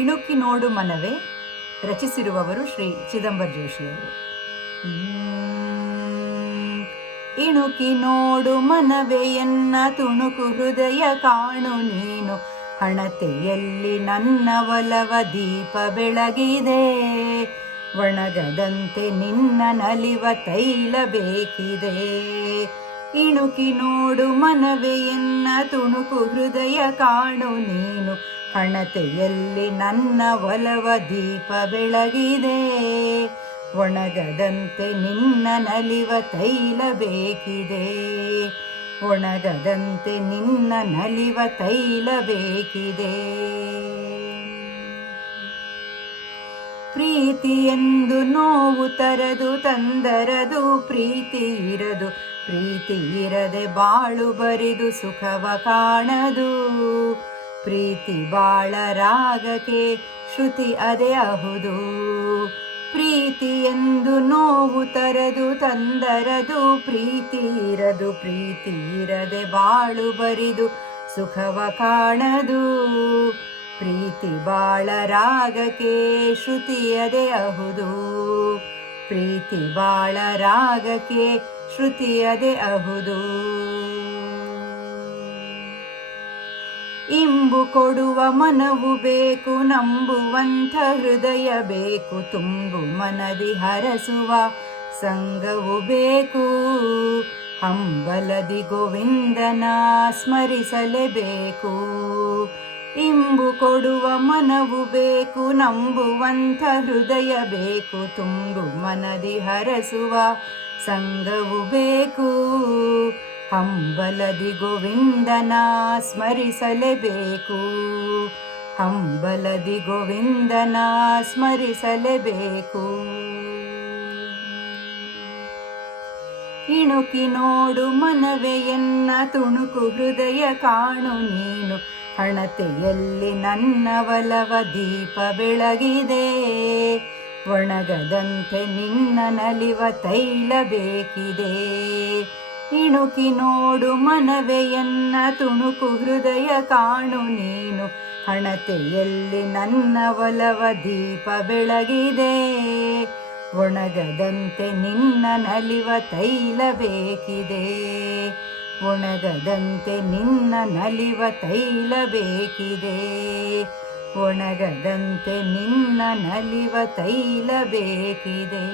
ಇಣುಕಿ ನೋಡು ಮನವೇ ರಚಿಸಿರುವವರು ಶ್ರೀ ಚಿದಂಬರ ಜೋಶಿಯವರು. ಇಣುಕಿ ನೋಡು ಮನವೇ ಎನ್ನ ತುಣುಕು ಹೃದಯ ಕಾಣು ನೀನು, ಹಣತೆಯಲ್ಲಿ ನನ್ನ ಒಲವ ದೀಪ ಬೆಳಗಿದೆ, ಒಣಗದಂತೆ ನಿನ್ನ ನಲಿವ ತೈಲ ಬೇಕಿದೆ. ಇಣುಕಿ ನೋಡು ಮನವೇ ಎನ್ನ ತುಣುಕು ಹೃದಯ ಕಾಣು ನೀನು, ಹಣತೆಯಲ್ಲಿ ನನ್ನ ಒಲವ ದೀಪ ಬೆಳಗಿದೆ, ಒಣಗದಂತೆ ನಿನ್ನ ನಲಿವ ತೈಲ ಬೇಕಿದೆ, ಒಣಗದಂತೆ ನಿನ್ನ ನಲಿವ ತೈಲ ಬೇಕಿದೆ. ಪ್ರೀತಿ ಎಂದು ನೋವು ತರದು ತಂದರದು ಪ್ರೀತಿ ಇರದು, ಪ್ರೀತಿ ಇರದೆ ಬಾಳು ಬರಿದು ಸುಖವ ಕಾಣದು, ಪ್ರೀತಿ ಬಾಳ ರಾಗಕ್ಕೆ ಶ್ರುತಿ ಅದೇ ಅಹುದು. ಪ್ರೀತಿ ಎಂದು ನೋವು ತರದು ತಂದರದು ಪ್ರೀತಿ ಇರದು, ಪ್ರೀತಿ ಇರದೆ ಬಾಳು ಬರಿದು ಸುಖವ ಕಾಣದು, ಪ್ರೀತಿ ಬಾಳ ರಾಗಕ್ಕೆ ಶ್ರುತಿಯದೆ ಅಹುದು, ಪ್ರೀತಿ ಬಾಳ ರಾಗಕ್ಕೆ ಶ್ರುತಿಯದೆ ಅಹುದು. ಇಂಬು ಕೊಡುವ ಮನವು ಬೇಕು, ನಂಬುವಂಥ ಹೃದಯ ಬೇಕು, ತುಂಬು ಮನದಿ ಹರಸುವ ಸಂಗವು ಬೇಕು, ಹಂಬಲದಿ ಗೋವಿಂದನ ಸ್ಮರಿಸಲೇಬೇಕು. ಇಂಬು ಕೊಡುವ ಮನವು ಬೇಕು, ನಂಬುವಂಥ ಹೃದಯ ಬೇಕು, ತುಂಬು ಮನದಿ ಹರಸುವ ಸಂಗವು ಬೇಕು, ಹಂಬಲದಿ ಗೋವಿಂದನ ಸ್ಮರಿಸಲೇಬೇಕು, ಹಂಬಲದಿ ಗೋವಿಂದನ ಸ್ಮರಿಸಲೇಬೇಕು. ಇಣುಕಿ ನೋಡು ಮನವೇ ಎನ್ನ ತುಣುಕು ಹೃದಯ ಕಾಣು ನೀನು, ಹಣತೆಯಲ್ಲಿ ನನ್ನ ಒಲವ ದೀಪ ಬೆಳಗಿದೆ, ಒಣಗದಂತೆ ನಿನ್ನ ನಲಿವ ತೈಲ ಬೇಕಿದೆ. ಇಣುಕಿ ನೋಡು ಮನವೇ ಎನ್ನ ತುಣುಕು ಹೃದಯ ಕಾಣು ನೀನು, ಹಣತೆಯಲ್ಲಿ ನನ್ನ ಒಲವ ದೀಪ ಬೆಳಗಿದೆ, ಒಣಗದಂತೆ ನಿನ್ನ ನಲಿವ ತೈಲ ಬೇಕಿದೆ, ಒಣಗದಂತೆ ನಿನ್ನ ನಲಿವ ತೈಲ ಬೇಕಿದೆ, ಒಣಗದಂತೆ ನಿನ್ನ ನಲಿವ ತೈಲ ಬೇಕಿದೆ.